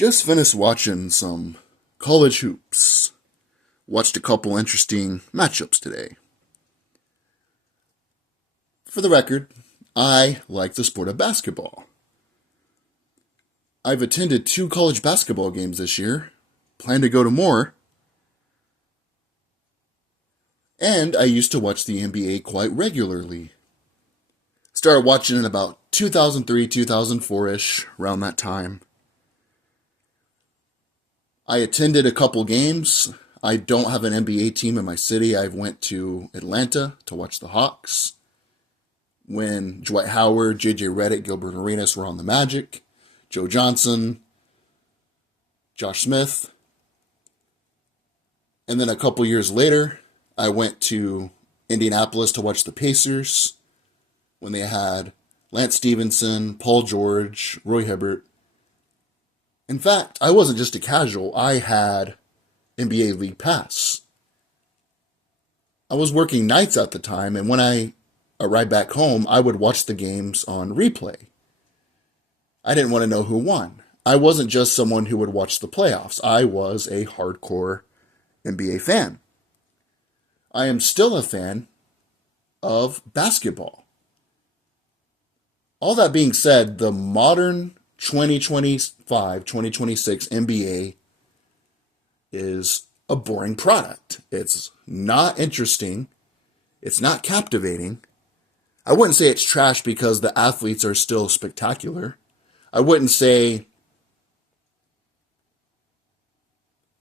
Just finished watching some college hoops. Watched a couple interesting matchups today. For the record, I like the sport of basketball. I've attended 2 college basketball games this year, plan to go to more, and I used to watch the NBA quite regularly. Started watching in about 2003, 2004-ish, around that time. I attended a couple games. I don't have an NBA team in my city. I went to Atlanta to watch the Hawks when Dwight Howard, J.J. Redick, Gilbert Arenas were on the Magic, Joe Johnson, Josh Smith. And then a couple years later, I went to Indianapolis to watch the Pacers when they had Lance Stevenson, Paul George, Roy Hibbert. In fact, I wasn't just a casual. I had NBA League Pass. I was working nights at the time, and when I arrived back home, I would watch the games on replay. I didn't want to know who won. I wasn't just someone who would watch the playoffs. I was a hardcore NBA fan. I am still a fan of basketball. All that being said, the modern 2025-2026 NBA is a boring product. It's not interesting. It's not captivating. I wouldn't say it's trash because the athletes are still spectacular. I wouldn't say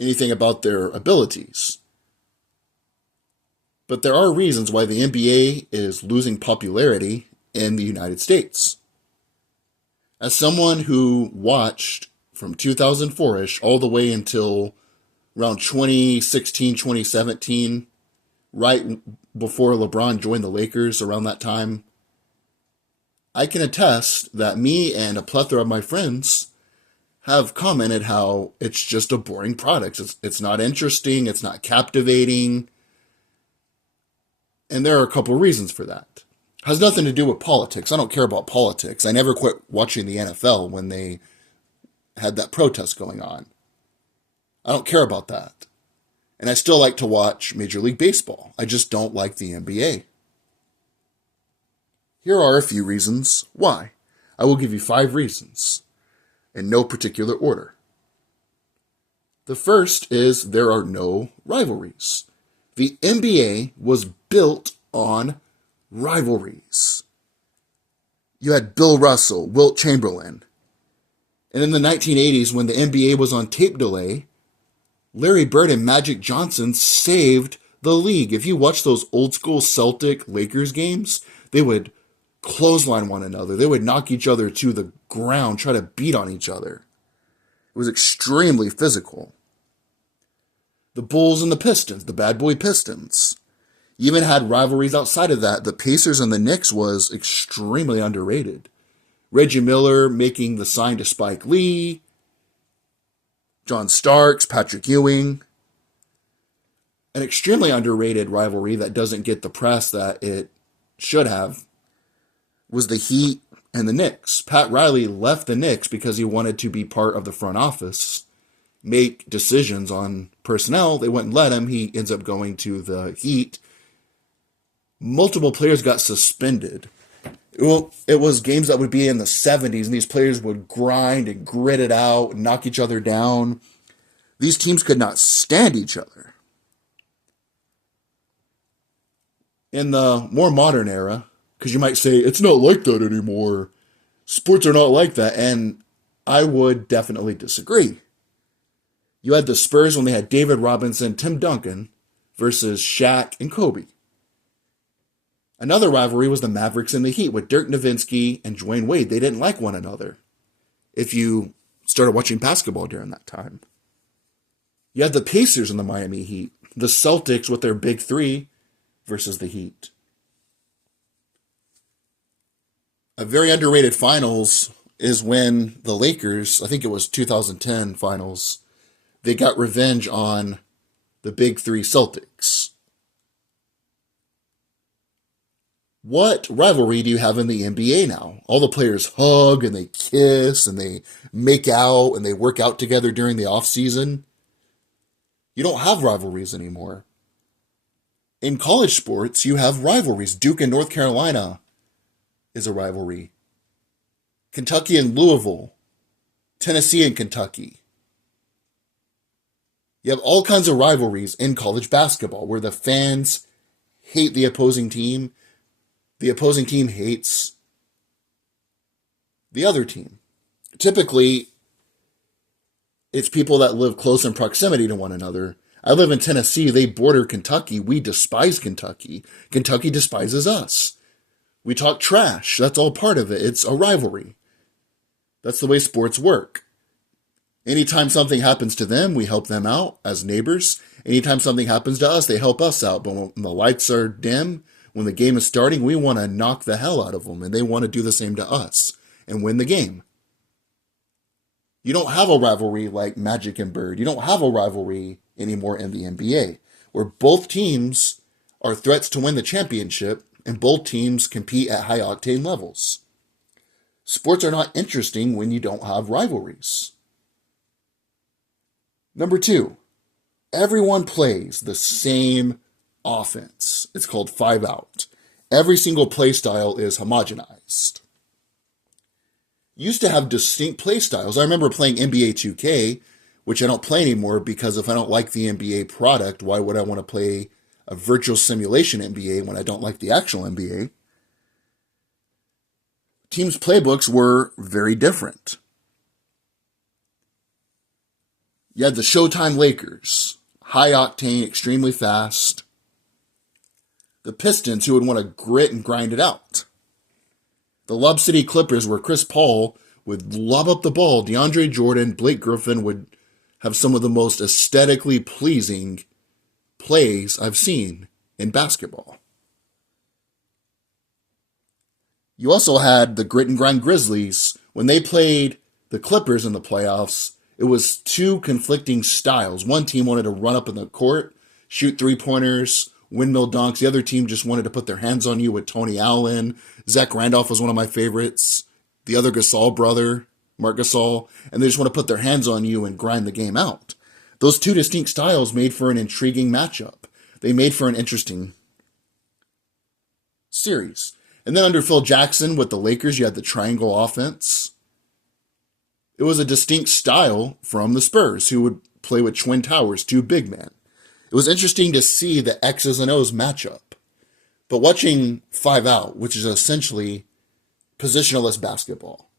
anything about their abilities. But there are reasons why the NBA is losing popularity in the United States. As someone who watched from 2004-ish all the way until around 2016, 2017, right before LeBron joined the Lakers around that time, I can attest that me and a plethora of my friends have commented how it's just a boring product. It's not interesting, it's not captivating, and there are a couple of reasons for that. Has nothing to do with politics. I don't care about politics. I never quit watching the NFL when they had that protest going on. I don't care about that. And I still like to watch Major League Baseball. I just don't like the NBA. Here are a few reasons why. I will give you 5 reasons, in no particular order. The first is there are no rivalries. The NBA was built on rivalries. You had Bill Russell, Wilt Chamberlain. And in the 1980s, when the NBA was on tape delay, Larry Bird and Magic Johnson saved the league. If you watch those old school Celtic Lakers games, they would clothesline one another. They would knock each other to the ground, try to beat on each other. It was extremely physical. The Bulls and the Pistons, the bad boy Pistons, even had rivalries outside of that. The Pacers and the Knicks was extremely underrated. Reggie Miller making the sign to Spike Lee, John Starks, Patrick Ewing. An extremely underrated rivalry that doesn't get the press that it should have was the Heat and the Knicks. Pat Riley left the Knicks because he wanted to be part of the front office, make decisions on personnel. They wouldn't let him. He ends up going to the Heat. Multiple players got suspended. It was games that would be in the 70s, and these players would grind and grit it out and knock each other down. These teams could not stand each other. In the more modern era, because you might say, it's not like that anymore. Sports are not like that, and I would definitely disagree. You had the Spurs when they had David Robinson, Tim Duncan, versus Shaq and Kobe. Another rivalry was the Mavericks and the Heat with Dirk Nowitzki and Dwayne Wade. They didn't like one another if you started watching basketball during that time. You had the Pacers and the Miami Heat, the Celtics with their big 3 versus the Heat. A very underrated finals is when the Lakers, I think it was 2010 finals, they got revenge on the big 3 Celtics. What rivalry do you have in the NBA now? All the players hug and they kiss and they make out and they work out together during the off season. You don't have rivalries anymore. In college sports, you have rivalries. Duke and North Carolina is a rivalry. Kentucky and Louisville. Tennessee and Kentucky. You have all kinds of rivalries in college basketball where the fans hate the opposing team. The opposing team hates the other team. Typically, it's people that live close in proximity to one another. I live in Tennessee. They border Kentucky. We despise Kentucky. Kentucky despises us. We talk trash. That's all part of it. It's a rivalry. That's the way sports work. Anytime something happens to them, we help them out as neighbors. Anytime something happens to us, they help us out. But when the lights are dim, when the game is starting, we want to knock the hell out of them. And they want to do the same to us and win the game. You don't have a rivalry like Magic and Bird. You don't have a rivalry anymore in the NBA, where both teams are threats to win the championship and both teams compete at high octane levels. Sports are not interesting when you don't have rivalries. Number 2, everyone plays the same offense. It's called 5-out. Every single play style is homogenized. Used to have distinct play styles. I remember playing NBA 2K, which I don't play anymore because if I don't like the NBA product, why would I want to play a virtual simulation NBA when I don't like the actual NBA? Teams' playbooks were very different. You had the Showtime Lakers, high octane, extremely fast. The Pistons, who would want to grit and grind it out. The Lob City Clippers, where Chris Paul would lob up the ball. DeAndre Jordan, Blake Griffin would have some of the most aesthetically pleasing plays I've seen in basketball. You also had the Grit and Grind Grizzlies. When they played the Clippers in the playoffs, it was two conflicting styles. One team wanted to run up in the court, shoot three-pointers, windmill dunks. The other team just wanted to put their hands on you with Tony Allen. Zach Randolph was one of my favorites. The other Gasol brother, Marc Gasol. And they just want to put their hands on you and grind the game out. Those two distinct styles made for an intriguing matchup. They made for an interesting series. And then under Phil Jackson with the Lakers, you had the triangle offense. It was a distinct style from the Spurs, who would play with Twin Towers, two big men. It was interesting to see the X's and O's matchup. But watching 5-out, which is essentially positionless basketball,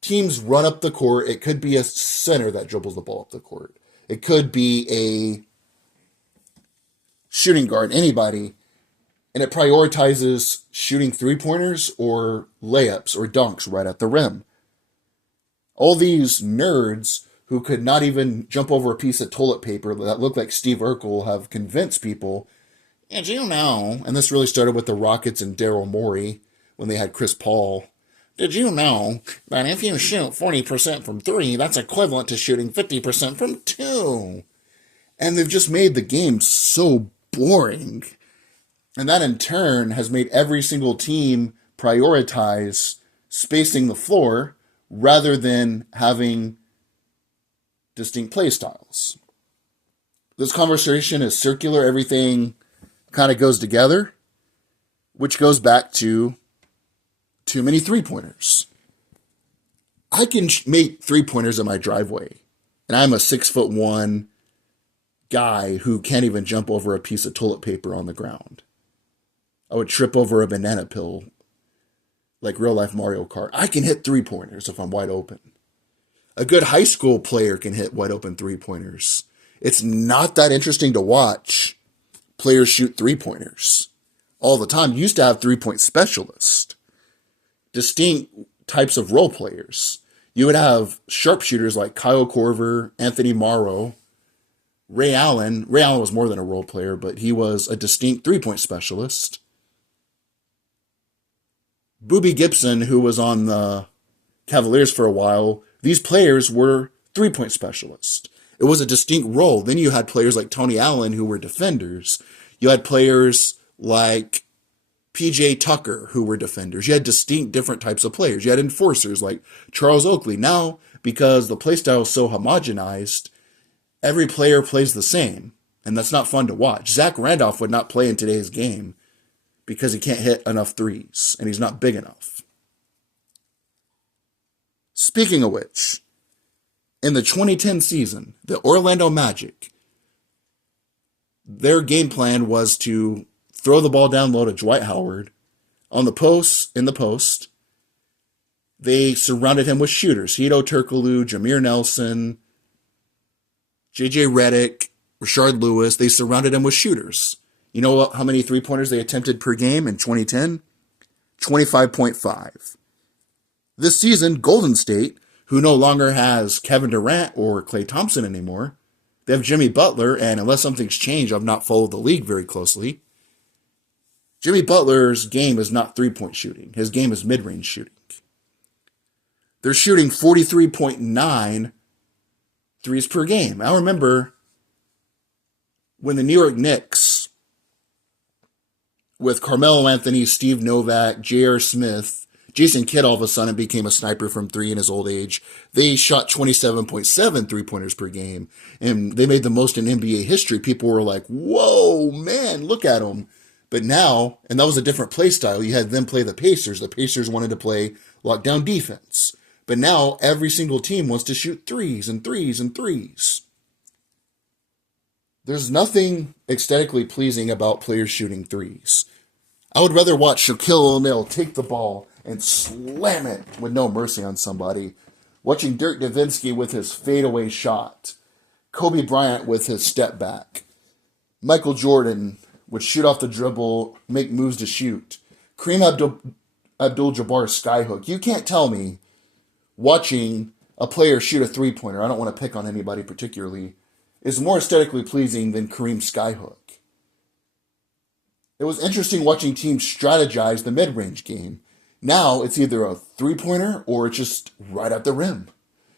teams run up the court. It could be a center that dribbles the ball up the court. It could be a shooting guard, anybody. And it prioritizes shooting three-pointers or layups or dunks right at the rim. All these nerds who could not even jump over a piece of toilet paper that looked like Steve Urkel have convinced people, did you know, and this really started with the Rockets and Daryl Morey when they had Chris Paul, did you know that if you shoot 40% from 3, that's equivalent to shooting 50% from 2? And they've just made the game so boring. And that in turn has made every single team prioritize spacing the floor rather than having distinct play styles. This conversation is circular. Everything kind of goes together, which goes back to too many three-pointers. I can make three-pointers in my driveway, and I'm a 6'1" guy who can't even jump over a piece of toilet paper on the ground. I would trip over a banana peel like real-life Mario Kart. I can hit three-pointers if I'm wide open. A good high school player can hit wide-open three-pointers. It's not that interesting to watch players shoot three-pointers all the time. You used to have three-point specialists, distinct types of role players. You would have sharpshooters like Kyle Korver, Anthony Morrow, Ray Allen. Ray Allen was more than a role player, but he was a distinct three-point specialist. Boobie Gibson, who was on the Cavaliers for a while, these players were three-point specialists. It was a distinct role. Then you had players like Tony Allen who were defenders. You had players like PJ Tucker, who were defenders. You had distinct different types of players. You had enforcers like Charles Oakley. Now, because the playstyle is so homogenized, every player plays the same, and that's not fun to watch. Zach Randolph would not play in today's game because he can't hit enough threes, and he's not big enough. Speaking of which, in the 2010 season, the Orlando Magic, their game plan was to throw the ball down low to Dwight Howard on the post, in the post. They surrounded him with shooters. Hedo Turkoglu, Jameer Nelson, J.J. Redick, Rashard Lewis. They surrounded him with shooters. You know how many three-pointers they attempted per game in 2010? 25.5. This season, Golden State, who no longer has Kevin Durant or Klay Thompson anymore, they have Jimmy Butler, and unless something's changed, I've not followed the league very closely. Jimmy Butler's game is not three-point shooting. His game is mid-range shooting. They're shooting 43.9 threes per game. I remember when the New York Knicks, with Carmelo Anthony, Steve Novak, J.R. Smith, Jason Kidd all of a sudden became a sniper from three in his old age. They shot 27.7 three-pointers per game, and they made the most in NBA history. People were like, whoa, man, look at them. But now, and that was a different play style, you had them play the Pacers. The Pacers wanted to play lockdown defense. But now every single team wants to shoot threes and threes and threes. There's nothing aesthetically pleasing about players shooting threes. I would rather watch Shaquille O'Neal take the ball and slam it with no mercy on somebody. Watching Dirk Nowitzki with his fadeaway shot. Kobe Bryant with his step back. Michael Jordan would shoot off the dribble, make moves to shoot. Kareem Abdul-Jabbar's skyhook. You can't tell me watching a player shoot a three-pointer, I don't want to pick on anybody particularly, is more aesthetically pleasing than Kareem's skyhook. It was interesting watching teams strategize the mid-range game. Now it's either a three-pointer or it's just right at the rim.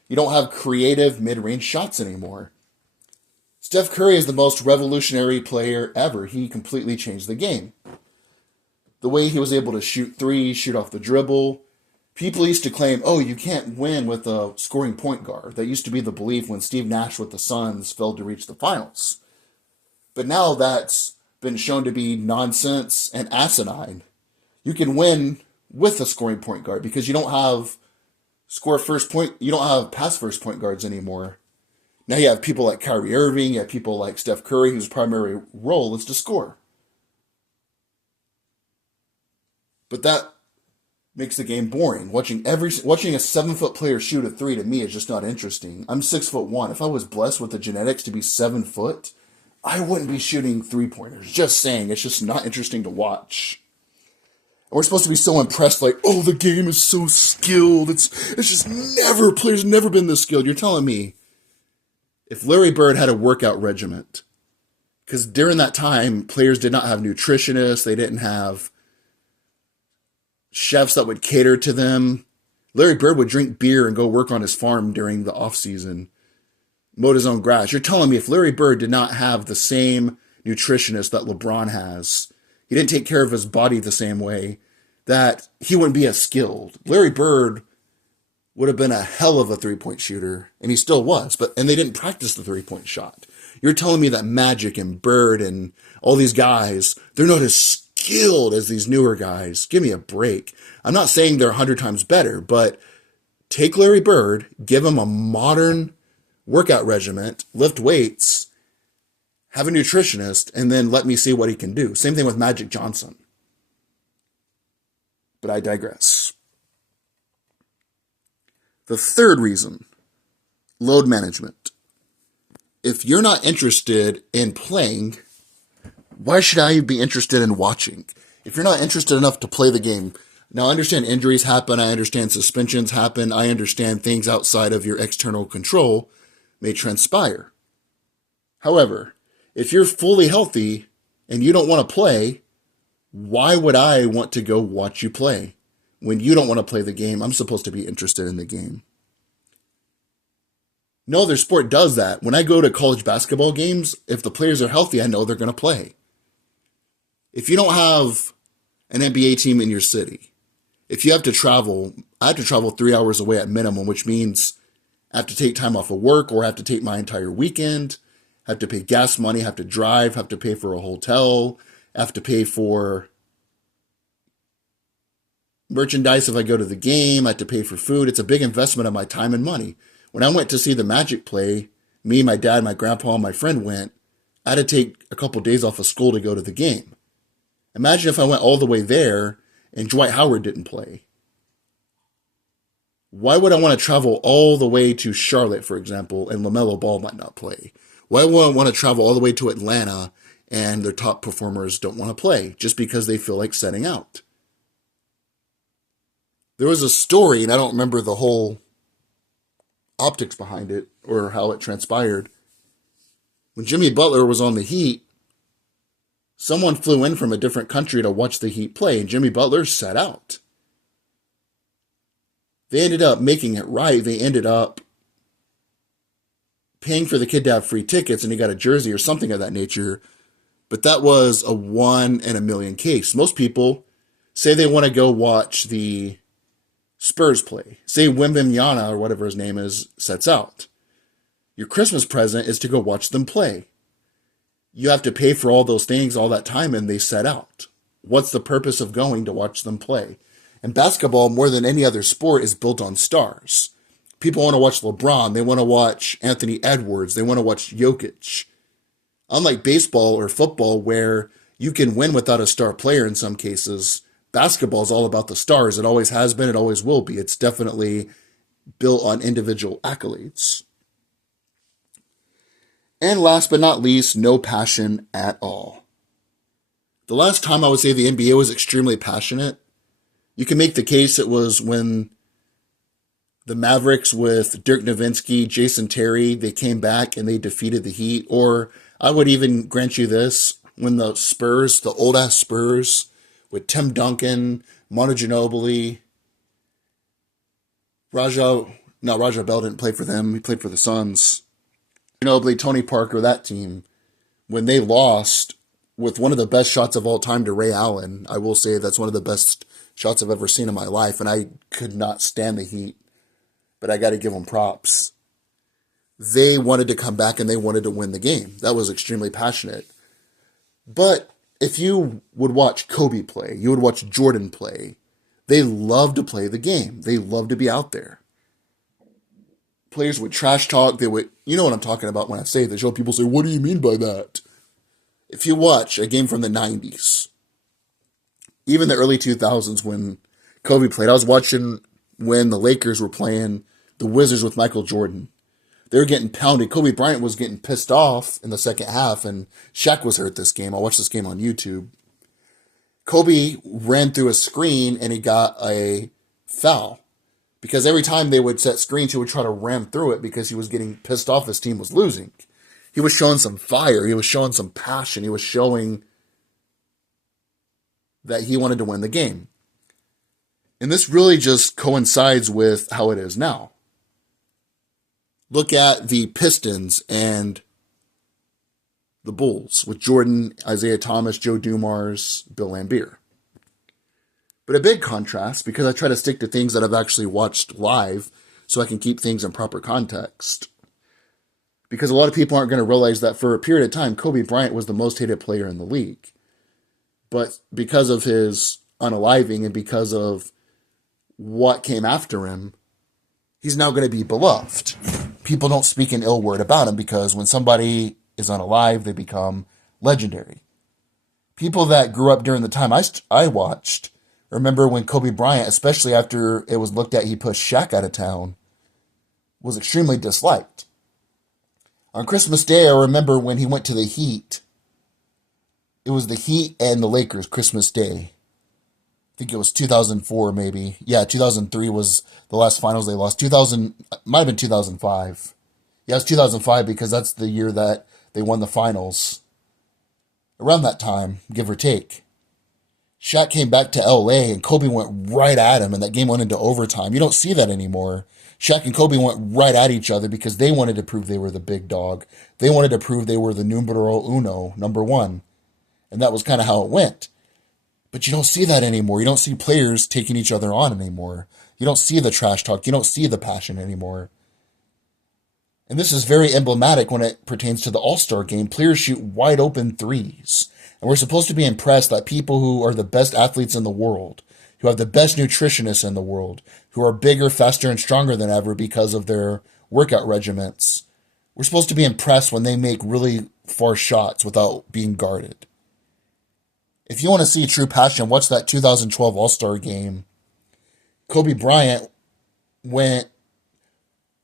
You don't have creative mid-range shots anymore. Steph Curry is the most revolutionary player ever. He completely changed the game. The way he was able to shoot threes, shoot off the dribble. People used to claim, oh, you can't win with a scoring point guard. That used to be the belief when Steve Nash with the Suns failed to reach the finals. But now that's been shown to be nonsense and asinine. You can win with a scoring point guard because you don't have you don't have pass first point guards anymore. Now you have people like Kyrie Irving, you have people like Steph Curry, whose primary role is to score. But that makes the game boring. Watching a 7-foot player shoot a three to me is just not interesting. I'm 6'1". If I was blessed with the genetics to be 7 foot, I wouldn't be shooting three-pointers. Just saying, it's just not interesting to watch. And we're supposed to be so impressed, like, oh, the game is so skilled. It's just players never been this skilled. You're telling me, if Larry Bird had a workout regiment, because during that time, players did not have nutritionists, they didn't have chefs that would cater to them. Larry Bird would drink beer and go work on his farm during the off season, mowed his own grass. You're telling me if Larry Bird did not have the same nutritionist that LeBron has, he didn't take care of his body the same way, that he wouldn't be as skilled. Larry Bird would have been a hell of a three-point shooter, and he still was, and they didn't practice the three-point shot. You're telling me that Magic and Bird and all these guys, they're not as skilled as these newer guys. Give me a break. I'm not saying they're 100 times better, but take Larry Bird, give him a modern workout regimen, lift weights, have a nutritionist, and then let me see what he can do. Same thing with Magic Johnson. But I digress. The third reason, load management. If you're not interested in playing, why should I be interested in watching? If you're not interested enough to play the game, now I understand injuries happen, I understand suspensions happen, I understand things outside of your external control may transpire. However, if you're fully healthy and you don't want to play, why would I want to go watch you play? When you don't want to play the game, I'm supposed to be interested in the game. No other sport does that. When I go to college basketball games, if the players are healthy, I know they're going to play. If you don't have an NBA team in your city. If you have to travel, I have to travel 3 hours away at minimum, which means I have to take time off of work or I have to take my entire weekend, have to pay gas money, have to drive, have to pay for a hotel, have to pay for merchandise if I go to the game, I have to pay for food. It's a big investment of my time and money. When I went to see the Magic play, me, my dad, my grandpa, and my friend went, I had to take a couple of days off of school to go to the game. Imagine if I went all the way there and Dwight Howard didn't play. Why would I want to travel all the way to Charlotte, for example, and LaMelo Ball might not play? Why would I want to travel all the way to Atlanta and their top performers don't want to play just because they feel like setting out? There was a story, and I don't remember the whole optics behind it or how it transpired. When Jimmy Butler was on the Heat, someone flew in from a different country to watch the Heat play, and Jimmy Butler sat out. They ended up making it right. They ended up paying for the kid to have free tickets, and he got a jersey or something of that nature. But that was a 1 in a million case. Most people say they want to go watch the Spurs play. Say Wembanyama or whatever his name is sets out. Your Christmas present is to go watch them play. You have to pay for all those things, all that time, and they set out. What's the purpose of going to watch them play? And basketball, more than any other sport, is built on stars. People want to watch LeBron. They want to watch Anthony Edwards. They want to watch Jokic. Unlike baseball or football, where you can win without a star player in some cases, basketball is all about the stars. It always has been. It always will be. It's definitely built on individual accolades. And last but not least, no passion at all. The last time I would say the NBA was extremely passionate, you can make the case it was when the Mavericks with Dirk Nowitzki, Jason Terry, they came back and they defeated the Heat. Or I would even grant you this, when the Spurs, the old-ass Spurs, with Tim Duncan, Manu Ginobili, Raja Bell didn't play for them, he played for the Suns. Ginobili, Tony Parker, that team, when they lost with one of the best shots of all time to Ray Allen, I will say that's one of the best shots I've ever seen in my life, and I could not stand the Heat, but I got to give them props. They wanted to come back and they wanted to win the game. That was extremely passionate. But if you would watch Kobe play, you would watch Jordan play, they love to play the game. They love to be out there. Players would trash talk. They would, you know what I'm talking about when I say this. People say, what do you mean by that? If you watch a game from the 90s, even the early 2000s when Kobe played, I was watching when the Lakers were playing the Wizards with Michael Jordan. They were getting pounded. Kobe Bryant was getting pissed off in the second half, and Shaq was hurt this game. I watched this game on YouTube. Kobe ran through a screen, and he got a foul. Because every time they would set screens, he would try to ram through it because he was getting pissed off his team was losing. He was showing some fire. He was showing some passion. He was showing that he wanted to win the game. And this really just coincides with how it is now. Look at the Pistons and the Bulls with Jordan, Isaiah Thomas, Joe Dumars, Bill Laimbeer. But a big contrast, because I try to stick to things that I've actually watched live so I can keep things in proper context. Because a lot of people aren't going to realize that for a period of time, Kobe Bryant was the most hated player in the league. But because of his unaliving and because of what came after him, he's now going to be beloved. People don't speak an ill word about him because when somebody is unalive, they become legendary. People that grew up during the time I watched remember when Kobe Bryant, especially after it was looked at he pushed Shaq out of town, was extremely disliked. On Christmas Day, I remember when he went to the Heat. It was the Heat and the Lakers Christmas Day. I think it was 2004 maybe. Yeah, 2003 was the last finals they lost. 2000, might have been 2005. Yeah, it was 2005 because that's the year that they won the finals. Around that time, give or take. Shaq came back to LA and Kobe went right at him and that game went into overtime. You don't see that anymore. Shaq and Kobe went right at each other because they wanted to prove they were the big dog. They wanted to prove they were the numero uno, number one. And that was kind of how it went. But you don't see that anymore. You don't see players taking each other on anymore. You don't see the trash talk. You don't see the passion anymore. And this is very emblematic when it pertains to the All-Star game. Players shoot wide open threes. And we're supposed to be impressed that people who are the best athletes in the world, who have the best nutritionists in the world, who are bigger, faster, and stronger than ever because of their workout regiments, we're supposed to be impressed when they make really far shots without being guarded. If you want to see true passion, watch that 2012 All-Star game. Kobe Bryant went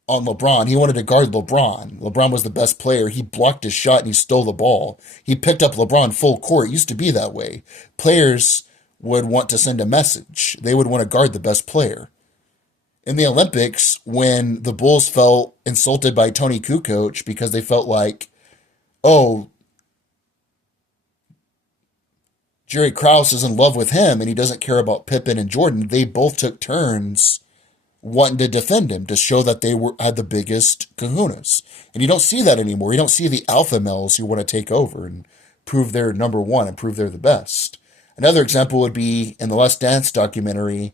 on LeBron. He wanted to guard LeBron. LeBron was the best player. He blocked his shot and he stole the ball. He picked up LeBron full court. It used to be that way. Players would want to send a message. They would want to guard the best player. In the Olympics, when the Bulls felt insulted by Tony Kukoc because they felt like, oh, Jerry Krause is in love with him and he doesn't care about Pippen and Jordan, they both took turns wanting to defend him to show that they had the biggest kahunas. And you don't see that anymore. You don't see the alpha males who want to take over and prove they're number one and prove they're the best. Another example would be in the Last Dance documentary,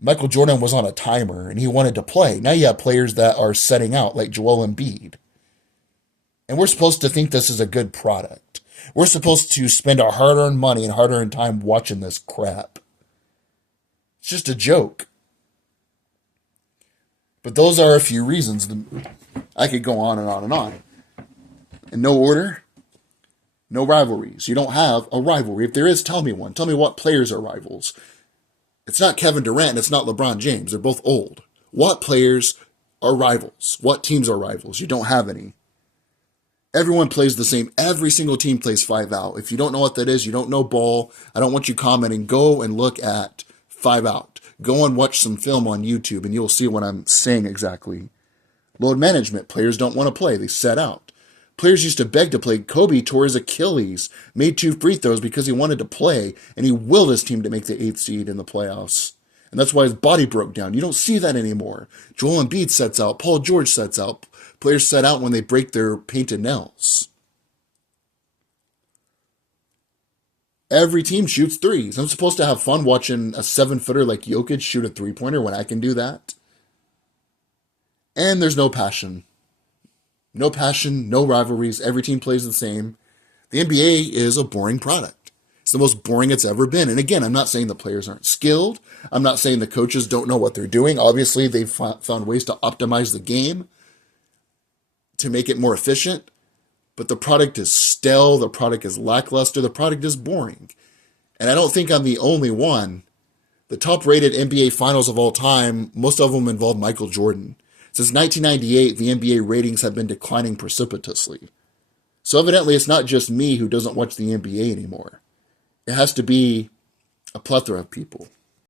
Michael Jordan was on a timer and he wanted to play. Now you have players that are setting out like Joel Embiid. And we're supposed to think this is a good product. We're supposed to spend our hard-earned money and hard-earned time watching this crap. It's just a joke. But those are a few reasons. I could go on and on and on. In no order, no rivalries. You don't have a rivalry. If there is, tell me one. Tell me what players are rivals. It's not Kevin Durant and it's not LeBron James. They're both old. What players are rivals? What teams are rivals? You don't have any. Everyone plays the same. Every single team plays 5 out. If you don't know what that is, you don't know ball, I don't want you commenting. Go and look at 5 out. Go and watch some film on YouTube and you'll see what I'm saying exactly. Load management. Players don't want to play. They set out. Players used to beg to play. Kobe tore his Achilles, made 2 free throws because he wanted to play, and he willed his team to make the 8th seed in the playoffs. And that's why his body broke down. You don't see that anymore. Joel Embiid sets out. Paul George sets out. Players set out when they break their painted nails. Every team shoots threes. I'm supposed to have fun watching a 7-footer like Jokic shoot a 3-pointer when I can do that. And there's no passion. No passion, no rivalries. Every team plays the same. The NBA is a boring product. It's the most boring it's ever been. And again, I'm not saying the players aren't skilled. I'm not saying the coaches don't know what they're doing. Obviously, they've found ways to optimize the game to make it more efficient. But the product is stale, the product is lackluster, the product is boring. And I don't think I'm the only one. The top-rated NBA finals of all time, most of them involve Michael Jordan. Since 1998, the NBA ratings have been declining precipitously. So evidently it's not just me who doesn't watch the NBA anymore. It has to be a plethora of people.